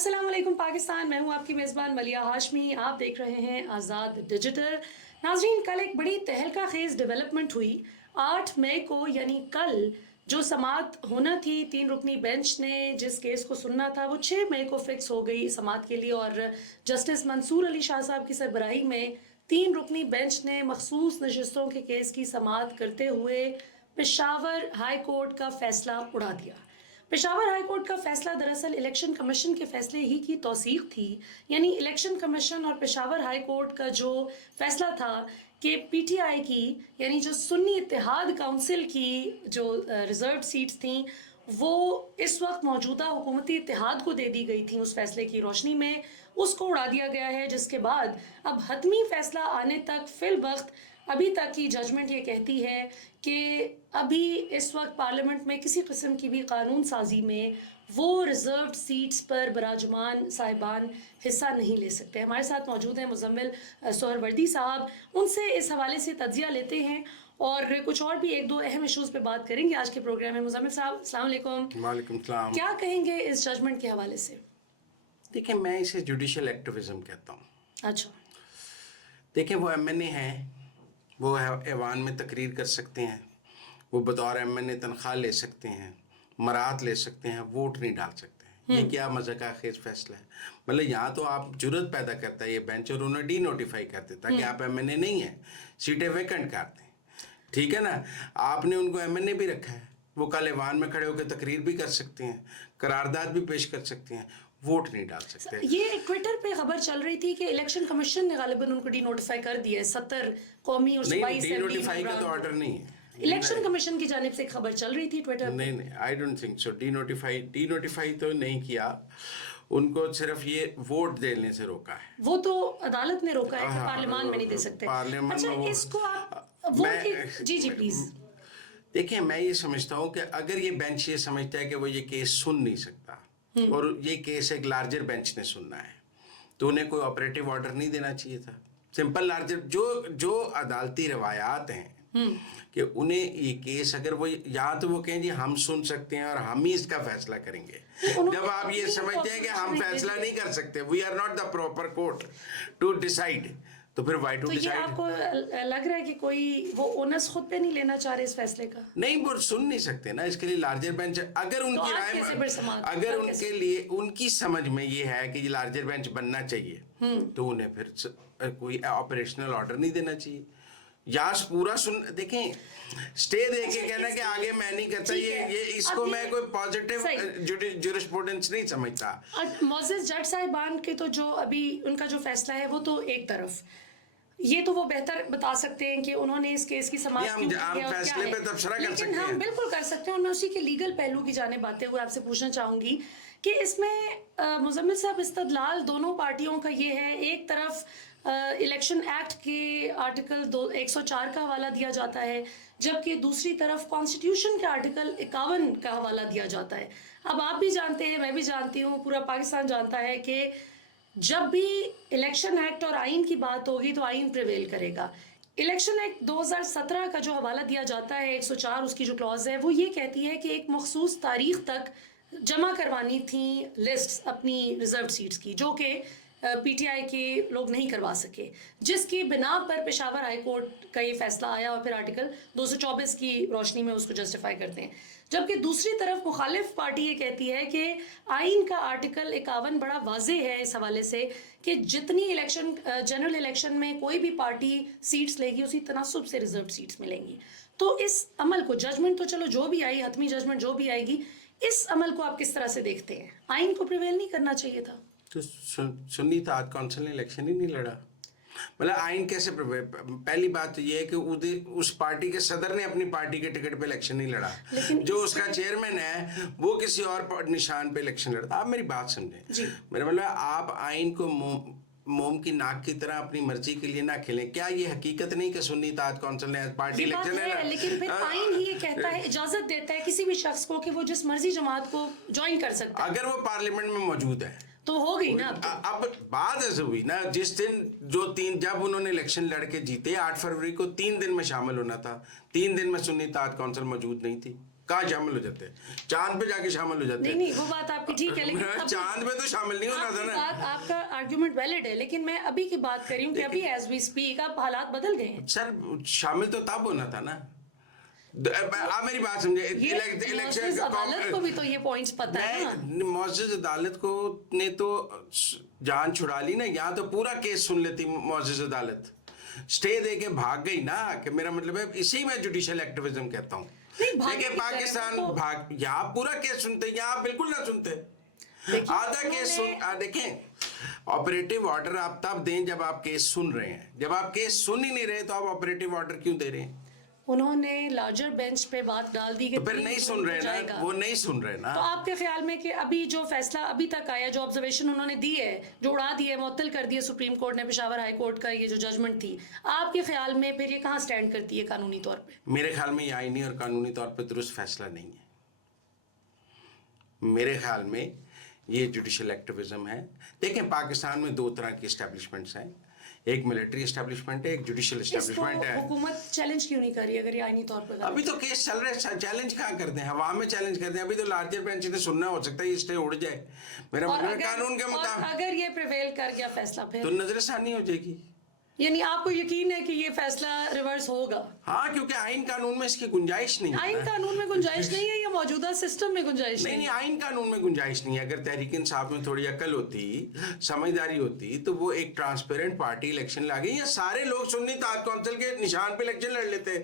السلام علیکم پاکستان، میں ہوں آپ کی میزبان ملیہ ہاشمی. آپ دیکھ رہے ہیں آزاد ڈیجیٹل. ناظرین، کل ایک بڑی تہلکہ خیز ڈیولپمنٹ ہوئی. 8 مئی کو یعنی کل جو سماعت ہونا تھی 3 رکنی بینچ نے جس کیس کو سننا تھا وہ 6 مئی کو فکس ہو گئی سماعت کے لیے، اور جسٹس منصور علی شاہ صاحب کی سربراہی میں 3 رکنی بینچ نے مخصوص نشستوں کے کیس کی سماعت کرتے ہوئے پشاور ہائی کورٹ کا فیصلہ اڑا دیا. پشاور ہائی کورٹ کا فیصلہ دراصل الیکشن کمیشن کے فیصلے ہی کی توثیق تھی. یعنی الیکشن کمیشن اور پشاور ہائی کورٹ کا جو فیصلہ تھا کہ پی ٹی آئی کی یعنی جو سنی اتحاد کونسل کی جو ریزروڈ سیٹس تھیں وہ اس وقت موجودہ حکومتی اتحاد کو دے دی گئی تھیں. اس فیصلے کی روشنی میں اس کو اڑا دیا گیا ہے، جس کے بعد اب حتمی فیصلہ آنے تک فی الوقت ابھی تک کی ججمنٹ یہ کہتی ہے کہ ابھی اس وقت پارلیمنٹ میں کسی قسم کی بھی قانون سازی میں وہ ریزروڈ سیٹس پر براجمان صاحبان حصہ نہیں لے سکتے. ہمارے ساتھ موجود ہیں مزمل سہروردی صاحب، ان سے اس حوالے سے تجزیہ لیتے ہیں اور کچھ اور بھی ایک دو اہم ایشوز پہ بات کریں گے آج کے پروگرام میں. مزمل صاحب السلام علیکم. وعلیکم السلام. کیا کہیں گے اس ججمنٹ کے حوالے سے؟ دیکھیں، میں اسے جوڈیشل ایکٹیویزم کہتا ہوں. اچھا، دیکھیں وہ ایم این اے ہیں، وہ ایوان میں تقریر کر سکتے ہیں، وہ بطور ایم این اے تنخواہ لے سکتے ہیں، مراعات لے سکتے ہیں، ووٹ نہیں ڈال سکتے ہیں. یہ کیا مذاکرہ خیز فیصلہ ہے؟ مطلب یہاں تو آپ جرت پیدا کرتا ہے یہ بینچ اور انہیں ڈی نوٹیفائی کر دیتا کہ آپ ایم این اے نہیں ہیں، سیٹیں ویکنٹ کر دیں. ٹھیک ہے نا، آپ نے ان کو ایم این اے بھی رکھا ہے، وہ کل ایوان میں کھڑے ہو کے تقریر بھی کر سکتے ہیں، قرارداد بھی پیش کر سکتے ہیں، ووٹ نہیں ڈال سکتے. یہ ٹویٹر پہ خبر چل رہی تھی کہ الیکشن کمیشن نے غالباً ان کو ڈی نوٹیفائی کر دیا ہے. 70 قومی اور صوبائی نہیں، ڈی نوٹیفائی کا تو آرڈر نہیں ہے. الیکشن کمیشن کی جانب سے خبر چل رہی تھی ٹویٹر. نہیں، I don't think so. D notify تو نہیں کیا، ان کو صرف یہ ووٹ دینے سے روکا ہے. وہ تو عدالت نے روکا ہے کہ پارلیمان میں نہیں دے سکتے. اچھا، اس کو آپ جی پلیز. دیکھیں، میں یہ سمجھتا ہوں کہ اگر یہ بینچ یہ سمجھتا ہے کہ وہ یہ کیس سن نہیں سکتا اور یہ کیس ایک لارجر بینچ نے سننا ہے تو انہیں کوئی آپریٹو آرڈر نہیں دینا چاہیے تھا. سمپل لارجر جو عدالتی روایات ہیں کہ انہیں یہ کیس اگر وہ یا تو وہ کہیں جی ہم سن سکتے ہیں اور ہم ہی اس کا فیصلہ کریں گے. جب آپ یہ سمجھتے ہیں کہ ہم فیصلہ نہیں کر سکتے، we are not the proper court to decide, تو پھر وائی ٹو ڈیسائیڈ. آپ کو لگ رہا ہے کہ کوئی وہ اونس خود پہ نہیں لینا چاہ رہے اس فیصلے کا؟ نہیں، وہ سن نہیں سکتے نا، اس کے لیے لارجر بینچ اگر ان کی رائے، اگر ان کے لیے ان کی سمجھ میں یہ ہے کہ یہ لارجر بینچ بننا چاہیے تو انہیں پھر کوئی آپریشنل آرڈر نہیں دینا چاہیے. یا پورا دیکھیں اسٹے دے کے کہنا کہ آگے میں نہیں کرتا، یہ اس کو میں کوئی پازیٹیو جورسپروڈنس نہیں سمجھتا. معزز جج صاحبان کے تو جو ابھی ان کا جو فیصلہ ہے وہ تو ایک طرف، یہ تو وہ بہتر بتا سکتے ہیں کہ انہوں نے اس کیس کی سماعت کیوں کی ہے اور کیا ہے، لیکن ہم بالکل کر سکتے ہیں. اور میں اسی کے لیگل پہلو کی جانب آتے ہوئے آپ سے پوچھنا چاہوں گی کہ اس میں مزمل صاحب استدلال دونوں پارٹیوں کا یہ ہے، ایک طرف الیکشن ایکٹ کے آرٹیکل 104 کا حوالہ دیا جاتا ہے، جبکہ دوسری طرف کانسٹیٹیوشن کے آرٹیکل 51 کا حوالہ دیا جاتا ہے. اب آپ بھی جانتے ہیں، میں بھی جانتی ہوں، پورا پاکستان جانتا ہے کہ جب بھی الیکشن ایکٹ اور آئین کی بات ہوگی تو آئین پریویل کرے گا. الیکشن ایکٹ 2017 کا جو حوالہ دیا جاتا ہے 104 اس کی جو کلوز ہے وہ یہ کہتی ہے کہ ایک مخصوص تاریخ تک جمع کروانی تھیں لسٹ اپنی ریزرو سیٹس کی، جو کہ پی ٹی آئی کے لوگ نہیں کروا سکے، جس کی بنا پر پشاور ہائی کورٹ کا یہ فیصلہ آیا اور پھر آرٹیکل 224 کی روشنی میں اس کو جسٹیفائی کرتے ہیں. جبکہ دوسری طرف مخالف پارٹی یہ کہتی ہے کہ آئین کا آرٹیکل 51 بڑا واضح ہے اس حوالے سے کہ جتنی الیکشن جنرل الیکشن میں کوئی بھی پارٹی سیٹس لے گی اسی تناسب سے ریزرو سیٹس ملیں گی. تو اس عمل کو ججمنٹ تو چلو جو بھی آئی، حتمی ججمنٹ جو بھی آئے گی، اس عمل کو آپ کس طرح سے دیکھتے ہیں؟ آئین کو پریویل نہیں کرنا چاہیے تھا تو سنی اتحاد کونسل نے الیکشن ہی نہیں لڑا. مطلب آئین کیسے؟ پہلی بات تو یہ ہے کہ اس پارٹی کے صدر نے اپنی پارٹی کے ٹکٹ پہ الیکشن نہیں لڑا، جو اس کا چیئرمین ہے وہ کسی اور نشان پہ الیکشن لڑتا. آپ میری بات سمجھیں، میرا مطلب آپ آئین کو موم کی ناک کی طرح اپنی مرضی کے لیے نہ کھیلیں. کیا یہ حقیقت نہیں کہ سنی اتحاد کونسل نے پارٹی الیکشن ہے؟ لیکن پھر آئین ہی یہ کہتا ہے، اجازت دیتا ہے کسی بھی شخص کو کہ وہ جس مرضی جماعت کو جوائن کر سکتا ہے اگر وہ پارلیمنٹ میں موجود ہے تو ہو گئی نا. اب بات ایسے ہوئی نا، جس دن جب انہوں نے الیکشن لڑ کے جیتے 8 فروری کو 3 دن میں شامل ہونا تھا، 3 دن میں سنی اتحاد کونسل موجود نہیں تھی. کہاں شامل ہو جاتے ہیں؟ چاند پہ جا کے شامل ہو جاتے ہیں؟ نہیں وہ بات آپ کی ٹھیک ہے، لیکن چاند پہ تو شامل نہیں ہونا تھا نا. آپ کا آرگیومنٹ ویلڈ ہے، لیکن میں ابھی کی بات کر رہی ہوں کہ ابھی ایز وی اسپیک اب حالات بدل گئے ہیں. سر شامل تو تب ہونا تھا نا. آپ میری بات سمجھے، معزز عدالت کو بھی تو یہ پوائنٹس پتہ ہے نا. معزز عدالت کو نے تو جان چھڑا لی نا. یہاں تو پورا کیس سن لیتی معزز عدالت، سٹے دے کے بھاگ گئی نا. کہ میرا مطلب ہے اسی میں جوڈیشل ایکٹیویزم کہتا ہوں. دیکھیں پاکستان یہاں پورا کیس سنتے، یہاں بالکل نہ سنتے. آدھا کیس دیکھیں آپریٹو آرڈر آپ تب دیں جب آپ کیس سن رہے ہیں. جب آپ کیس سن ہی نہیں رہے تو آپ آپریٹو آرڈر کیوں دے رہے ہیں؟ انہوں نے لارجر بینچ پہ بات ڈال دی کہ پھر نہیں سن رہے نا، وہ نہیں سن رہے نا. تو آپ کے خیال میں کہ ابھی جو فیصلہ ابھی تک آیا، جو آبزرویشن انہوں نے دی ہے، جو اڑا دی ہے، معطل کر دی ہے سپریم کورٹ نے پشاور ہائی کورٹ کا یہ جو ججمنٹ تھی، آپ کے خیال میں پھر یہ کہاں سٹینڈ کرتی ہے قانونی طور پہ؟ میرے خیال میں یہ آئینی اور قانونی طور پہ درست فیصلہ نہیں ہے. میرے خیال میں یہ جوڈیشل ایکٹیویزم ہے. دیکھیں پاکستان میں 2 طرح کی اسٹیبلشمنٹس ہیں، ایک ملٹری اسٹیبلشمنٹ ہے، ایک جوڈیشل اسٹیبلشمنٹ ہے. حکومت چیلنج کیوں نہیں کر رہی اگر یہ آئینی طور پر؟ ابھی تو کیس چل رہا ہے، چیلنج کہاں کرتے ہیں؟ عوام میں چیلنج کرتے ہیں. ابھی تو لارجر بینچ نے سننا، ہو سکتا ہے یہ اسٹے اڑ جائے. میرا مطلب قانون کے مطابق اگر یہ پریویل کر گیا فیصلہ پھر تو نظر ثانی ہو جائے گی. یعنی آپ کو یقین ہے کہ یہ فیصلہ ریورس ہوگا؟ ہاں، کیونکہ آئین قانون میں اس کی گنجائش نہیں ہے. آئین قانون میں گنجائش نہیں ہے یا موجودہ سسٹم میں گنجائش نہیں؟ آئین قانون میں گنجائش نہیں ہے. اگر تحریک انصاف میں تھوڑی عقل ہوتی، سمجھداری ہوتی تو وہ ایک ٹرانسپیرنٹ پارٹی الیکشن لاگے، یا سارے لوگ سنی تعداد کونسل کے نشان پہ الیکشن لڑ لیتے.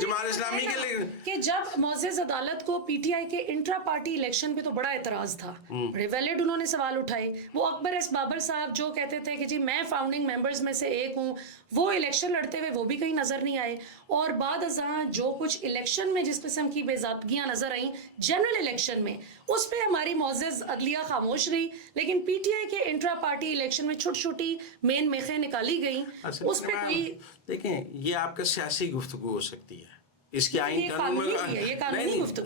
جماعت اسلامی کے کہ جب معزز عدالت کو پی ٹی آئی کے انٹرا پارٹی الیکشن پہ تو بڑا اعتراض تھا، بڑے ویلڈ انہوں نے سوال اٹھائے. وہ اکبر ایس بابر صاحب جو کہتے تھے کہ جی میں فاؤنڈنگ ممبرز میں سے ایک ہوں، وہ الیکشن لڑتے ہوئے وہ بھی کہیں نظر نہیں آئے. اور بعد ازاں جو کچھ الیکشن میں جس قسم کی بے ضابطگیاں نظر آئیں جنرل الیکشن میں، اس پہ ہماری معزز عدلیہ خاموش رہی. لیکن پی ٹی آئی کے انٹرا پارٹی الیکشن میں چھوٹی چھوٹی مین میخیں نکالی گئیں، اس پہ کوئی... دیکھیں یہ آپ کا سیاسی گفتگو ہو سکتی ہے، اس کی آئین قانون میں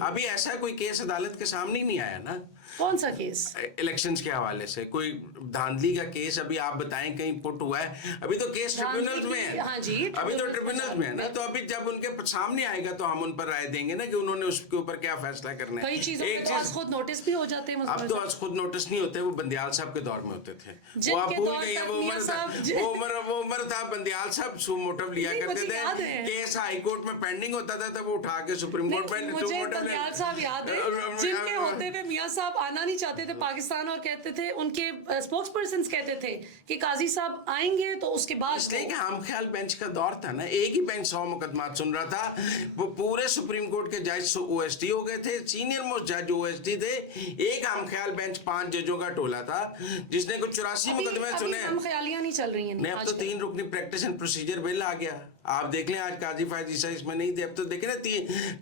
ابھی ایسا کوئی کیس عدالت کے سامنے نہیں آیا نا. کون سا کیس؟ الیکشنز کے حوالے سے کوئی دھاندلی کا کیس ابھی آپ بتائیں کہیں پٹ ہوا ہے؟ ابھی تو کیس ٹریبیونلز میں ہے. ابھی تو ٹریبیونلز میں ہے نا. تو ابھی جب ان کے سامنے آئے گا تو ہم ان پر رائے دیں گے نا کہ انہوں نے اس کے اوپر کیا فیصلہ کرنا ہے. کئی چیزوں پہ از خود نوٹس بھی ہو جاتے ہیں. اب تو از خود نوٹس نہیں ہوتے، وہ بندیال صاحب کے دور میں ہوتے تھے. وہ آپ بھول گئی ہیں، وہ عمر تھا بندیال صاحب سو موٹو لیا کرتے تھے. کیس ہائی کورٹ میں پینڈنگ ہوتا تھا تب وہ اٹھا کے سپریم کورٹ میں... مجھے بندیال صاحب یاد ہے جن کے ہوتے ہوئے میاں صاحب آنا نہیں چاہتے تھے پاکستان، اور کہتے تھے ان کے اسپوکس پرسنز کہتے تھے کہ قاضی صاحب آئیں گے تو اس کے بعد... اس لیے کہ ہم خیال بینچ کا دور تھا نا، ایک ہی بینچ 100 مقدمات سن رہا تھا. وہ پورے سپریم کورٹ کے جج او ایس ٹی ہو گئے تھے، سینئر موسٹ جج او ایس ٹی تھے. ایک ہم خیال بینچ 5 ججوں کا ٹولہ تھا جس نے کچھ 84 مقدمے سنے. ہم خیالیاں نہیں چل رہی ہیں. اب تو 3 رکنی پریکٹس اینڈ پروسیجر بل آ گیا. آپ دیکھ لیں آج قاضی فائز عیسیٰ اس میں نہیں تھے. اب تو دیکھیں نا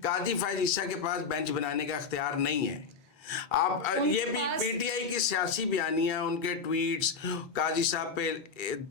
قاضی فائز عیسیٰ کے پاس بینچ بنانے کا اختیار نہیں ہے. آپ یہ بھی پی ٹی آئی کی سیاسی بیانیاں، ان کے ٹویٹس، قاضی صاحب پہ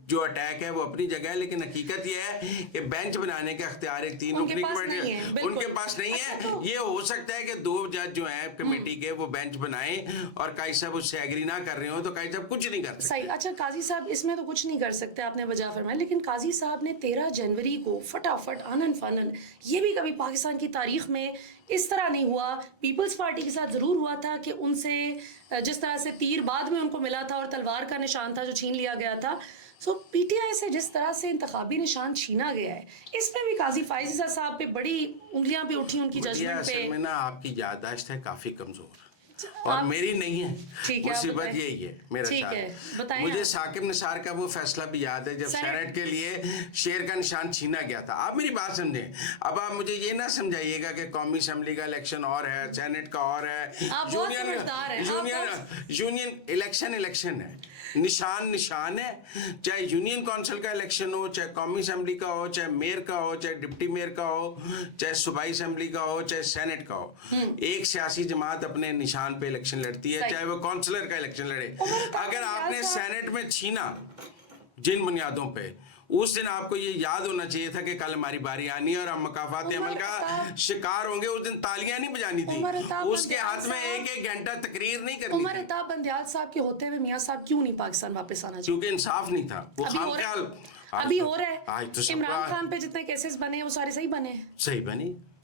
جو اٹیک ہے وہ اپنی جگہ ہے، لیکن حقیقت یہ ہے کہ بینچ بنانے کا اختیار 3 رکنی کمیٹی ان کے پاس نہیں ہے. یہ ہو سکتا ہے کہ 2 جج جو ہیں کمیٹی کے وہ بینچ بنائیں اور قاضی صاحب اس سے ایگری نہ کر رہے ہوں تو قاضی صاحب کچھ نہیں کر سکتے. صحیح. اچھا قاضی صاحب اس میں تو کچھ نہیں کر سکتے، آپ نے وجہ فرمایا، لیکن قاضی صاحب نے 13 جنوری کو فٹافٹ آنن فانن، یہ بھی کبھی پاکستان کی تاریخ میں اس طرح نہیں ہوا. پیپلز پارٹی کے ساتھ ضرور ہوا تھا کہ ان سے جس طرح سے تیر بعد میں ان کو ملا تھا اور تلوار کا نشان تھا جو چھین لیا گیا تھا، سو پی ٹی آئی سے جس طرح سے انتخابی نشان چھینا گیا ہے، اس میں بھی قاضی فائز عیسیٰ صاحب پہ بڑی انگلیاں بھی اٹھی ان کی ججمنٹ پہ. میں نا آپ کی یادداشت ہے کافی کمزور اور میری نہیں ہے. مصیبت یہی ہے میرا ساتھ. مجھے ثاقب نثار کا وہ فیصلہ بھی یاد ہے جب سینٹ کے لیے شیر کا نشان چھینا گیا تھا. آپ میری بات سمجھیں. اب آپ مجھے یہ نہ سمجھائیے گا کہ قومی اسمبلی کا الیکشن اور ہے، سینٹ کا اور ہے. یونین الیکشن ہے، نشان ہے. چاہے یونین کونسل کا الیکشن ہو، چاہے قومی اسمبلی کا ہو، چاہے میئر کا ہو، چاہے ڈپٹی میئر کا ہو، چاہے صوبائی اسمبلی کا ہو، چاہے سینٹ کا ہو. ایک سیاسی جماعت اپنے نشان پہ الیکشن لڑتی ہے، چاہے وہ کونسلر کا الیکشن لڑے. اگر آپ نے سینٹ میں چھینا جن بنیادوں پہ، اس دن آپ کو یہ یاد ہونا چاہیے تھا کہ کل ہماری باری آنی ہے اور ہم مکافات عمل کا شکار ہوں گے. اس دن تالیاں نہیں بجانی تھی، اس کے ہاتھ میں 1-1 گھنٹہ تقریر نہیں کرنی. عمر عطا بندیال صاحب کے ہوتے ہوئے میاں صاحب کیوں نہیں پاکستان واپس آنا؟ کیونکہ انصاف نہیں تھا. وہ خام خیال ابھی ہو رہا ہے. عمران خان پہ جتنے کیسز بنے وہ سارے صحیح بنے. صحیح بنی.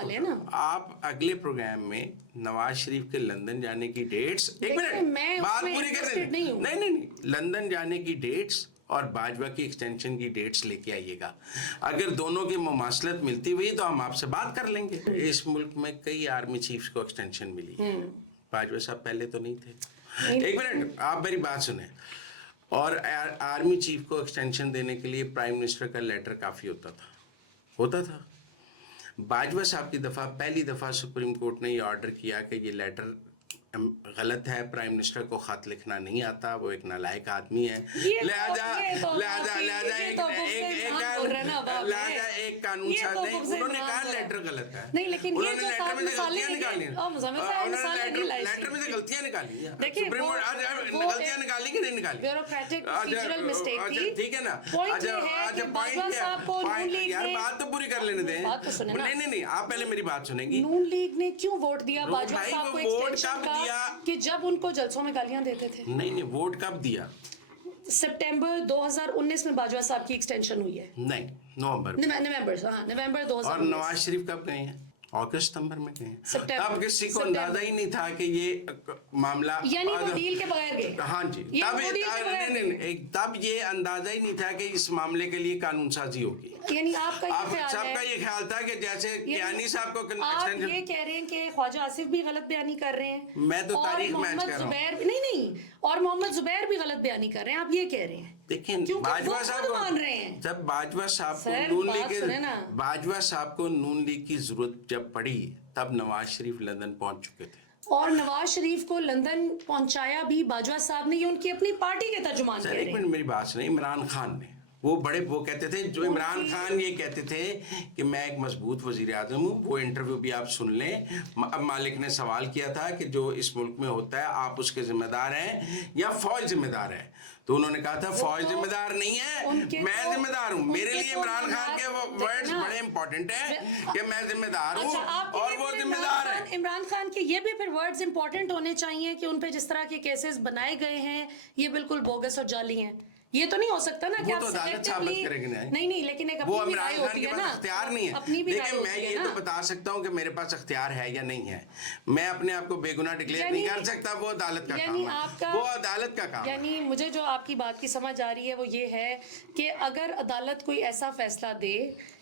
والے ہیں نا. آپ اگلے پروگرام میں نواز شریف کے لندن جانے کی ڈیٹس، ایک منٹ بات پوری کر دیں. نہیں لندن جانے کی ڈیٹس اور باجوہ کی ایکسٹینشن کی ڈیٹس لے کے آئیے گا. اگر دونوں کی مماثلت ملتی ہوئی تو ہم آپ سے بات کر لیں گے. اس ملک میں کئی آرمی چیفز کو ایکسٹینشن ملی، باجوہ صاحب پہلے تو نہیں تھے. ایک منٹ آپ میری بات سنیں. اور آرمی چیف کو ایکسٹینشن دینے کے لیے پرائم منسٹر کا لیٹر کافی ہوتا تھا. باجوہ صاحب کی پہلی دفعہ سپریم کورٹ نے یہ آرڈر کیا کہ یہ لیٹر غلط ہے، پرائم منسٹر کو خط لکھنا نہیں آتا، وہ ایک نالائق آدمی ہے، لہذا ایک قانون ساز نے انہوں نے کہا لیٹر غلط ہے. انہوں نے لیٹر میں سے غلطیاں نکالی ہیں، لیٹر میں سے غلطیاں نکالی ہیں. سپریم کورٹ غلطیاں نکالی کہ نہیں نکالی؟ ٹھیک ہے نا. اچھا پوائنٹ یار بات تو پوری کر لینے دیں. نہیں آپ پہلے میری بات سنیں گی. نون لیگ نے کیوں ووٹ دیا باجوہ صاحب کو ایکسٹینشن کا کہ جب ان کو جلسوں میں گالیاں دیتے تھے؟ نہیں ووٹ کب دیا؟ سپٹمبر 2019 میں باجوہ صاحب کی ایکسٹینشن ہوئی ہے. نہیں نومبر 2019. اور نواز شریف کب گئے ہیں؟ اگست ستمبر میں گئے ہیں. اب کسی کو اندازہ ہی نہیں تھا کہ یہ معاملہ یعنی وہ ڈیل کے بغیر گئے. ہاں جی تب یہ اندازہ ہی نہیں تھا کہ اس معاملے کے لیے قانون سازی ہوگی. یعنی آپ کا سب کا یہ خیال تھا کہ جیسے کیانی صاحب کو آپ یہ کہہ رہے ہیں کہ خواجہ آصف بھی غلط بیانی کر رہے ہیں، میں تو تاریخ میچ کر رہا ہوں. نہیں اور محمد زبیر بھی غلط بیانی کر رہے ہیں، آپ یہ کہہ رہے ہیں. دیکھیں باجوہ صاحب کو نون لیگ کی ضرورت جب پڑی تب نواز شریف لندن پہنچ چکے تھے. اور نواز شریف کو لندن پہنچایا بھی باجوہ صاحب نے، یہ ان کی اپنی پارٹی کے ترجمان کہہ رہے ہیں. ایک منٹ میری بات سنیں. عمران خان نے وہ کہتے تھے، جو عمران خان یہ کہتے تھے کہ میں ایک مضبوط وزیر اعظم ہوں. وہ انٹرویو بھی آپ سن لیں. اب مالک نے سوال کیا تھا کہ جو اس ملک میں ہوتا ہے آپ اس کے ذمہ دار ہیں یا فوج ذمہ دار ہے؟ تو انہوں نے کہا تھا فوج ذمہ دار نہیں ہے، میں ذمہ دار ہوں. میرے لیے عمران خان کے ورڈز بڑے امپورٹنٹ ہیں کہ میں ذمہ دار ہوں اور وہ ذمہ دار ہے. عمران خان کے یہ بھی پھر ورڈز امپورٹنٹ ہونے چاہیے کہ ان پہ جس طرح کے کیسز بنائے گئے ہیں یہ بالکل بوگس اور جعلی ہیں. یہ تو نہیں ہو سکتا نا کہ آپ نہیں لیکن ایک وہ عمران خان کے پاس اختیار نہیں ہے. لیکن میں یہ تو بتا سکتا ہوں کہ میرے پاس اختیار ہے یا نہیں ہے. میں اپنے آپ کو بے گناہ ڈکلیئر نہیں کر سکتا. وہ عدالت کا کام ہے، وہ عدالت کا کام ہے. یعنی مجھے جو آپ کی بات کی سمجھ آ رہی ہے وہ یہ ہے کہ اگر عدالت کوئی ایسا فیصلہ دے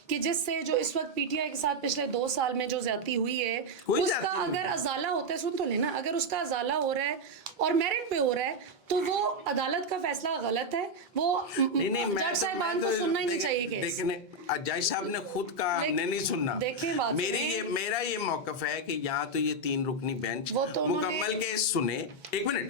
کہ جس سے جو اس وقت پی ٹی آئی کے ساتھ پچھلے 2 سال میں جو زیادتی ہوئی ہے اس کا اگر ازالہ ہوتا ہے، سن تو لینا، اگر اس کا ازالہ ہو رہا ہے اور میرٹ پہ ہو رہا ہے تو وہ عدالت کا فیصلہ غلط ہے. وہ جج صاحبان کو سننا ہی نہیں چاہیے. دیکھیں جج صاحب نے خود کہا ہم نے نہیں سننا. میرا یہ موقف ہے کہ یہاں تو یہ 3 رکنی بینچ مکمل کیس سنے. ایک منٹ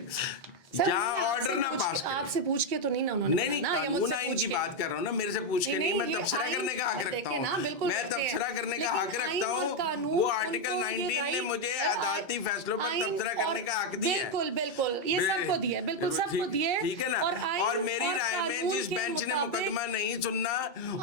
جہاں آرڈر نہ پاس کرے. آپ سے پوچھ کے تو نہیں نا انہوں نے. نہیں قانون آئین کی بات کر رہا ہوں نا، میرے سے پوچھ کے نہیں. میں تبصرہ کرنے کا حق رکھتا ہوں. میں تبصرہ کرنے کا حق رکھتا ہوں. وہ آرٹیکل 19 نے مجھے عدالتی فیصلوں پر تبصرہ کرنے کا حق دیا ہے. بالکل یہ سب کو دیا ہے، بالکل سب کو دیا ہے. ٹھیک ہے نا. اور میری رائے میں جس بینچ نے مقدمہ نہیں سننا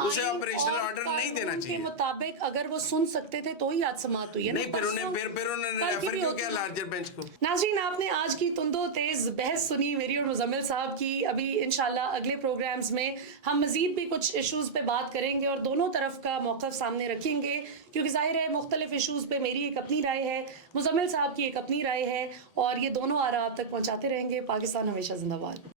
اسے آپریشنل آرڈر نہیں دینا چاہیے. کے مطابق اگر وہ سن سکتے تھے تو ہی آج سماعت ہوئی ہے. نہیں پھر انہوں نے ریفر کیوں کیا لارجر بینچ کو. ناظرین آپ نے آج کی تندو تیز بحث سنی میری اور مزمل صاحب کی. ابھی انشاءاللہ اگلے پروگرامز میں ہم مزید بھی کچھ ایشوز پہ بات کریں گے اور دونوں طرف کا موقف سامنے رکھیں گے، کیونکہ ظاہر ہے مختلف ایشوز پہ میری ایک اپنی رائے ہے، مزمل صاحب کی ایک اپنی رائے ہے، اور یہ دونوں آراء آپ تک پہنچاتے رہیں گے. پاکستان ہمیشہ زندہ باد.